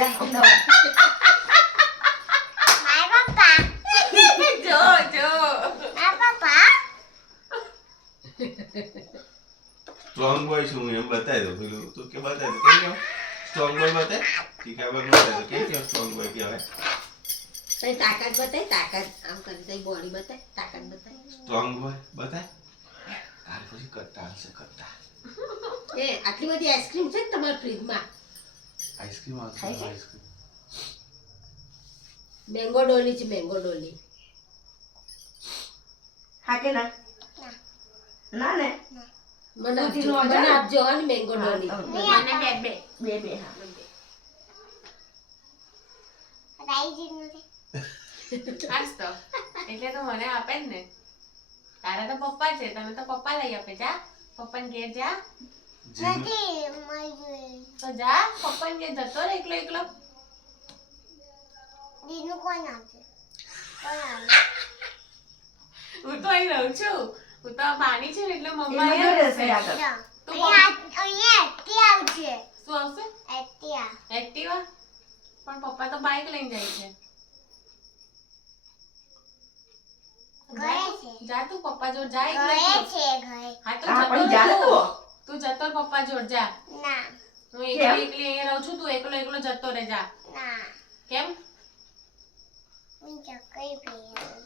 જા અમદાવાદ મારા પપ્પા જો જો મારા પપ્પા સ્ટ્રોંગ બોય છું એમ બતાવી દો પેલું તો કે બતાવી દો કેમ સ્ટ્રોંગ બોય બતાય ટીકા પર બતાવી દો કેમ સ્ટ્રોંગ બોય કહેવાય તઈ તાકાત બતાય તાકાત આમ કરી તઈ બોડી બતાય તાકાત બતાય સ્ટ્રોંગ બોય બતાય કાલ પછી કરતા હશે કરતા એ આટલી બધી આઈસ્ક્રીમ છે ને તમારા ફ્રીજમાં આઈસ્ક્રીમ આવશે ખાય છે? આઈસ્ક્રીમ મેંગો ડોલી છે મેંગો ડોલી હા કે ના ના ને મને દૂધીનું આપજો, અજાણ? મને આપજો હો ને મેંગો ડોલી હા, મને બે બે બે હા રાઈજીનું છે આજ તો એટલે તો મને આપે જ ને તારા તો પપ્પા છે તને તો પપ્પા લઈ આપે જા પપ્પાને ઘેર જા જીનું નથી મળી તો જા પપ્પાને ઘેર જતો રહે એકલો એકલો દીનું કોણ આવશે કોણ આવશે હું તો અહીં રહું છું હું તો બાની છું ને એટલે મમ્મા એમાં અહીંયા રહેશે રહેશે. આગળ તું અહીંયા એક્ટિવ આવશે શું આવશે એક્ટિવ એક્ટિવા પણ પપ્પા તો બાઇક લઈને જાય છે ઘરે છે જા તું પપ્પા જોડ જા એકલો ઘરે એકલો. છે ઘરે હા તો હા જતો પણ રહે જા ને તું. તું. તું જતો રહે પપ્પા જોડ જા ના હું એકલી એકલી અહીંયા રહું છું તું એકલો એકલો જતો રહે જા ના કેમ હું ચકરી પીવું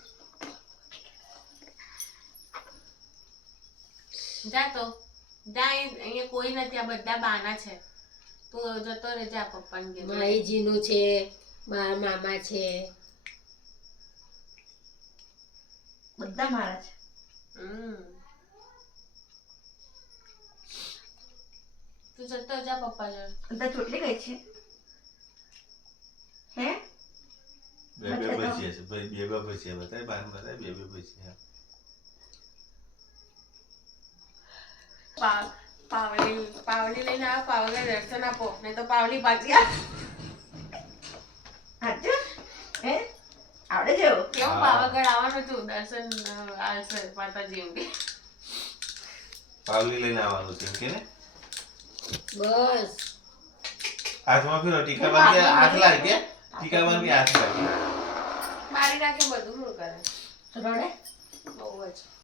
જા તો જા અહીંયા કોઈ નથી આ બધા બાના છે તું જતો રહે જા પપ્પાને ઘેર માહીજીનું છે મારા મામા છે બધા મારા છે હમ તું જતો જા પપ્પા જોડે અંતર ચોટલી ગઈ છે હે બે બે બચી હશે ભાઈ બે બે બચી બતાય બાર બતાય બે બે બચી પાવલી લઈને આવો પાવલી દર્શન આપો નહીં તો પાવલી પાછી હાચું હે આવડે છે એવું? કેવું હા. પાવાગઢ આવવાનું છું દર્શન આવશે માતાજી એમ કે પાવલી લઈને આવવાનું છે કે ને બસ હાથમાં ફેરો ટીકા બાંધી હાથ લાગે ટીકા બાંધી હાથ લાગે મારી નાખે બધું શું કરે રડે બહુ જ